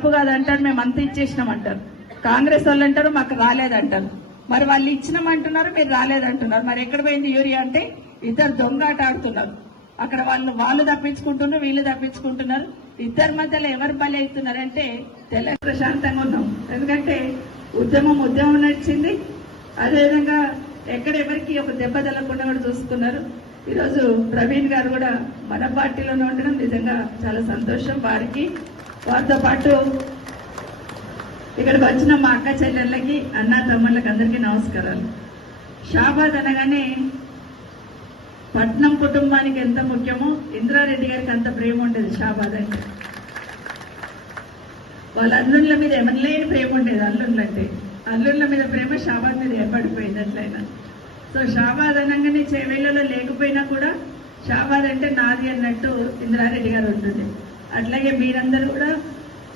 తప్పు కాదంటారు మేము అంత ఇచ్చేసినాం అంటారు కాంగ్రెస్ వాళ్ళు అంటారు మాకు రాలేదంటారు. మరి వాళ్ళు ఇచ్చినామంటున్నారు మీరు రాలేదంటున్నారు. మరి ఎక్కడ పోయింది యూరియా అంటే ఇద్దరు దొంగ ఆట ఆడుతున్నారు. అక్కడ వాళ్ళు వాళ్ళు తప్పించుకుంటున్నారు వీళ్ళు తప్పించుకుంటున్నారు. ఇద్దరి మధ్యలో ఎవరు బలి అవుతున్నారంటే తెల్ల ప్రశాంతంగా ఉన్నాం. ఎందుకంటే ఉద్యమం ఉద్యమం నడిచింది. అదేవిధంగా ఎక్కడ ఎవరికి ఒక దెబ్బ తగలకుండా కూడా చూసుకున్నారు. ఈరోజు ప్రవీణ్ గారు కూడా మన పార్టీలోనే ఉండడం నిజంగా చాలా సంతోషం వారికి. వారితో పాటు ఇక్కడికి వచ్చిన మా అక్క చెల్లెళ్ళకి అన్న తమ్ముళ్ళకి అందరికీ నమస్కారాలు. షాబాద్ అనగానే పట్నం కుటుంబానికి ఎంత ముఖ్యమో ఇంద్రారెడ్డి గారికి అంత ప్రేమ ఉండేది షాబాద్ అంటే. వాళ్ళ అల్లుళ్ళ మీద ఎమనలేని ప్రేమ ఉండేది అల్లుళ్ళు అంటే. అల్లుళ్ళ మీద ప్రేమ షాబాద్ మీద ఏర్పడిపోయింది అట్లయినా సో షాబాద్ అనగానే చేవేళ్ళలో లేకపోయినా కూడా షాబాద్ అంటే నాది అన్నట్టు ఇంద్రారెడ్డి గారు ఉంటుంది. అట్లాగే మీరందరూ కూడా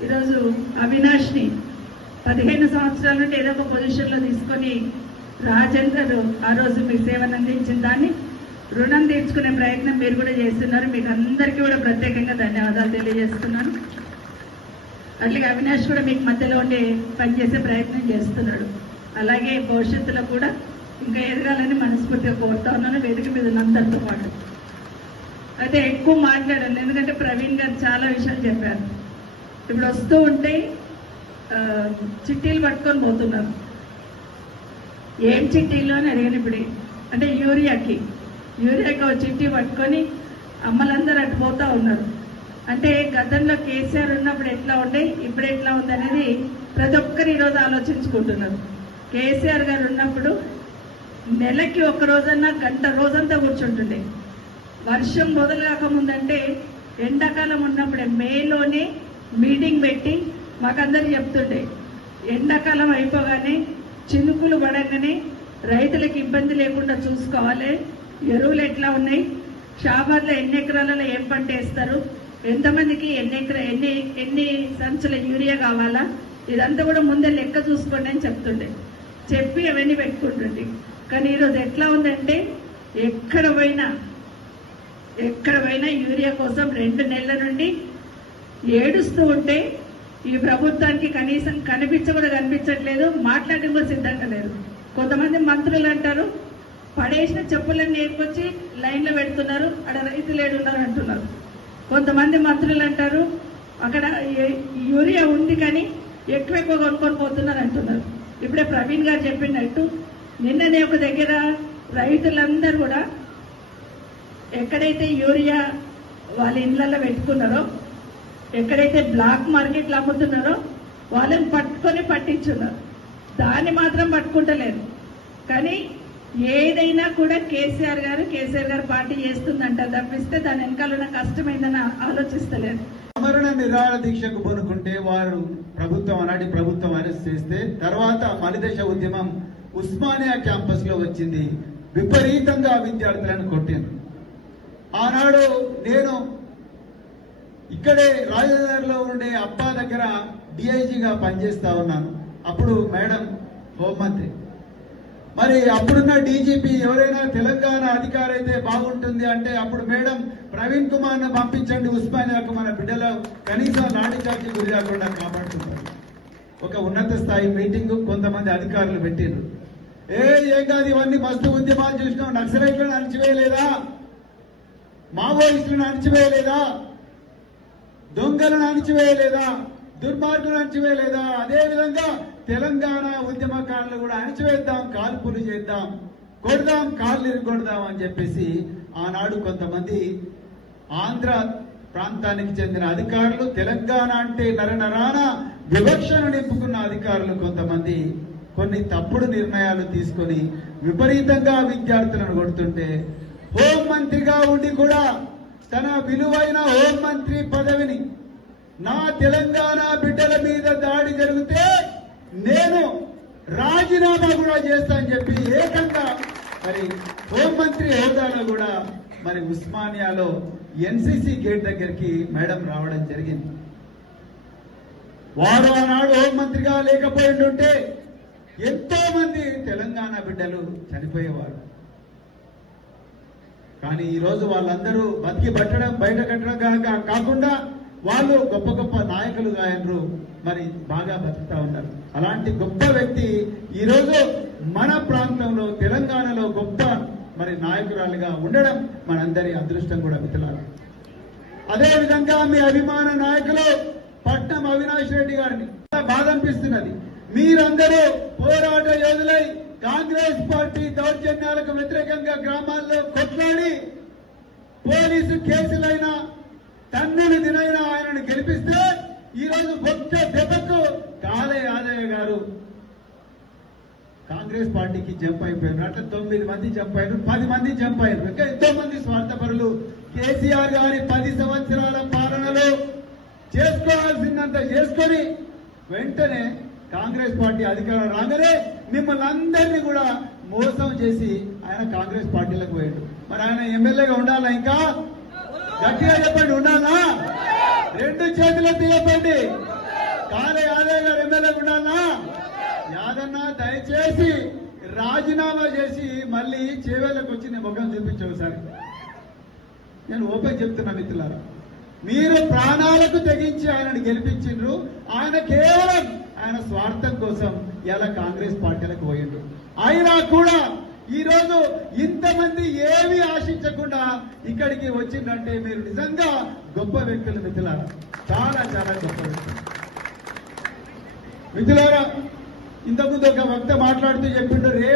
ఈరోజు అవినాష్ని పదిహేను సంవత్సరాల నుండి ఏదో ఒక పొజిషన్లో తీసుకొని రాజేంద్రరు ఆ రోజు మీ సేవను అందించిన దాన్ని రుణం తీర్చుకునే ప్రయత్నం మీరు కూడా చేస్తున్నారు. మీకు అందరికీ కూడా ప్రత్యేకంగా ధన్యవాదాలు తెలియజేస్తున్నాను. అట్లాగే అవినాష్ కూడా మీకు మధ్యలో ఉండే పనిచేసే ప్రయత్నం చేస్తున్నాడు. అలాగే భవిష్యత్తులో కూడా ఇంకా ఎదగాలని మనస్ఫూర్తిగా కోరుతా ఉన్నాను. వేదిక మీద ఉన్నందరితో పాటు అయితే ఎక్కువ మాట్లాడాను ఎందుకంటే ప్రవీణ్ గారు చాలా విషయాలు చెప్పారు. ఇప్పుడు వస్తూ ఉంటే చిట్టీలు పట్టుకొని పోతున్నారు. ఏం చిట్టీలు అని అడిగాను ఇప్పుడు. అంటే యూరియాకి. యూరియాకి ఒక చిట్టి పట్టుకొని అమ్మలందరూ అటు పోతూ ఉన్నారు. అంటే గతంలో కేసీఆర్ ఉన్నప్పుడు ఎట్లా ఉండే ఇప్పుడు ఎట్లా ఉంది అనేది ప్రతి ఒక్కరు ఈరోజు ఆలోచించుకుంటున్నారు. కేసీఆర్ గారు ఉన్నప్పుడు నెలకి ఒక రోజన్నా గంట రోజంతా కూర్చుంటుండే. వర్షం మొదలకాముందంటే ఎండాకాలం ఉన్నప్పుడే మేలోనే మీటింగ్ పెట్టి మాకందరు చెప్తుండే ఎండాకాలం అయిపోగానే చినుకులు పడంగానే రైతులకు ఇబ్బంది లేకుండా చూసుకోవాలి. ఎరువులు ఎట్లా ఉన్నాయి? షాబాద్లో ఎన్ని ఎకరాలలో ఏం పంట వేస్తారు? ఎంతమందికి ఎన్ని ఎకరా ఎన్ని ఎన్ని సంచుల యూరియా కావాలా? ఇదంతా కూడా ముందే లెక్క చూసుకోండి అని చెప్తుండే. చెప్పి అవన్నీ పెట్టుకుంటుండే. కానీ ఈరోజు ఎట్లా ఉందంటే ఎక్కడ పోయినా ఎక్కడ పోయినా యూరియా కోసం రెండు నెలల నుండి ఏడుస్తూ ఉంటే ఈ ప్రభుత్వానికి కనీసం కనిపించ కూడా కనిపించట్లేదు మాట్లాడడం కూడా సిద్ధంగా లేదు. కొంతమంది మంత్రులు అంటారు పడేసిన చెప్పులన్నీ ఏర్పొచ్చి లైన్లో పెడుతున్నారు అక్కడ రైతులు ఏడున్నారు అంటున్నారు. కొంతమంది మంత్రులు అంటారు అక్కడ యూరియా ఉంది కానీ ఎక్కువ ఎక్కువ కొనుక్కొని పోతున్నారు అంటున్నారు. ఇప్పుడే ప్రవీణ్ గారు చెప్పినట్టు నిన్ననే ఒక దగ్గర రైతులందరూ కూడా ఎక్కడైతే యూరియా వాళ్ళ ఇండ్లలో పెట్టుకున్నారో ఎక్కడైతే బ్లాక్ మార్కెట్లో అమ్ముతున్నారో వాళ్ళని పట్టుకొని పట్టించున్నారు. దాన్ని మాత్రం పట్టుకుంటలేదు. కానీ ఏదైనా కూడా కేసీఆర్ గారు కేసీఆర్ గారు పార్టీ చేస్తుందంట తప్పిస్తే దాని వెనకాల కష్టమైందని ఆలోచిస్తలేదు. అమరణ నిరాహార దీక్షకు పూనుకుంటే వారు ప్రభుత్వం అలాంటి ప్రభుత్వం అరెస్ట్ చేస్తే తర్వాత మలిదశ ఉద్యమం ఉస్మానియా క్యాంపస్లో వచ్చింది. విపరీతంగా విద్యార్థులను కొట్టింది ఆనాడు నేను ఇక్కడే రాజధానిలో ఉండే అప్ప దగ్గర డిఐజీగా పనిచేస్తా ఉన్నాను. అప్పుడు మేడం హోంమంత్రి. మరి అప్పుడున్న డీజీపీ ఎవరైనా తెలంగాణ అధికారి అయితే బాగుంటుంది అంటే అప్పుడు మేడం ప్రవీణ్ కుమార్ను పంపించండి ఉస్మానియాకు మన బిడ్డలు కనీసం లాఠీ చార్జీ గురి కాకుండా కాపాడుతున్నారు ఒక ఉన్నత స్థాయి మీటింగ్ కొంతమంది అధికారులు పెట్టిండ్రు ఏ ఏం కాదు ఇవన్నీ మస్తు ఉద్యమాలు చూసినాం. నక్సలైట్లను అణచివేయలేదా? మావోయిస్టులను అణిచివేయలేదా? దొంగలను అణిచివేయలేదా? దుర్మార్గులను అణిచివేయలేదా? అదేవిధంగా తెలంగాణ ఉద్యమకారులు కూడా అణిచివేద్దాం కాల్పులు చేద్దాం కొడదాం కాళ్ళు కొడదాం అని చెప్పేసి ఆనాడు కొంతమంది ఆంధ్ర ప్రాంతానికి చెందిన అధికారులు తెలంగాణ అంటే నరనరాన వివక్షను నింపుకున్న అధికారులు కొంతమంది కొన్ని తప్పుడు నిర్ణయాలు తీసుకొని విపరీతంగా విద్యార్థులను కొడుతుంటే హోం మంత్రిగా ఉండి కూడా తన విలువైన హోం మంత్రి పదవిని నా తెలంగాణ బిడ్డల మీద దాడి జరిగితే నేను రాజీనామా కూడా చేస్తాను చెప్పి ఏకంగా మరి హోంమంత్రి హోదాలో కూడా మరి ఉస్మానియాలో ఎన్సీసీ గేట్ దగ్గరికి మేడం రావడం జరిగింది. వారు ఆనాడు హోంమంత్రిగా లేకపోయిండుంటే ఎంతో మంది తెలంగాణ బిడ్డలు చనిపోయేవారు. కానీ ఈ రోజు వాళ్ళందరూ బతికి పట్టడం బయట కట్టడం కాక కాకుండా వాళ్ళు గొప్ప గొప్ప నాయకులుగా అయినరు. మరి బాగా బతుకుతా ఉన్నారు. అలాంటి గొప్ప వ్యక్తి ఈరోజు మన ప్రాంతంలో తెలంగాణలో గొప్ప మరి నాయకురాలుగా ఉండడం మనందరి అదృష్టం కూడా మిత్రులారు. అదే విధంగా మీ అభిమాన నాయకులు పట్నం అవినాష్ రెడ్డి గారిని చాలా బాధ అనిపిస్తున్నది. మీరందరూ పోరాట యోధులై కాంగ్రెస్ పార్టీ దౌర్జన్యాలకు వ్యతిరేకంగా గ్రామ పోలీసు కేసులైనా తన్నులు దినైనా ఆయనను గెలిపిస్తే ఈరోజు రోజు దెబ్బకు కాలే యాదయ్య గారు. కాంగ్రెస్ పార్టీకి జంప్ అయిపోయారు. అట్లా తొమ్మిది మంది జంప్ అయ్యారు పది మంది జంప్ అయ్యారు ఇంకా ఎంతో మంది స్వార్థపరులు. కేసీఆర్ గారి పది సంవత్సరాల పాలనలో చేసుకోవాల్సిందంత చేసుకొని వెంటనే కాంగ్రెస్ పార్టీ అధికారం రాగానే మిమ్మల్ని అందరినీ కూడా మోసం చేసి ఆయన కాంగ్రెస్ పార్టీలకు పోయాడు. మరి ఆయన ఎమ్మెల్యేగా ఉండాలా ఇంకా? గట్టిగా చెప్పండి ఉండాలా? రెండు చేతులెత్తి చెప్పండి. కాలే యాదవ్ గారు ఎమ్మెల్యే ఉండాలా? యాదన్న దయచేసి రాజీనామా చేసి మళ్ళీ చేవేళ్ళకి వచ్చి నేను ముఖం చూపించు ఒకసారి. నేను ఓపెన్ చెప్తున్నా మిత్రులారా. మీరు ప్రాణాలకు తెగించి ఆయనను గెలిపించిండ్రు. ఆయన కేవలం ఆయన స్వార్థం కోసం ఇలా కాంగ్రెస్ పార్టీలకు పోయిండ్రు. అయినా కూడా ఈ రోజు ఇంతమంది ఏ ఆలోచించకుండా ఇక్కడికి వచ్చిందంటే మీరు నిజంగా గొప్ప వ్యక్తులు మిథులారా. చాలా చాలా గొప్ప వ్యక్తులు. మిథులారా ఇంతకుముందు ఒక వక్త మాట్లాడుతూ చెప్పిండ్రు రే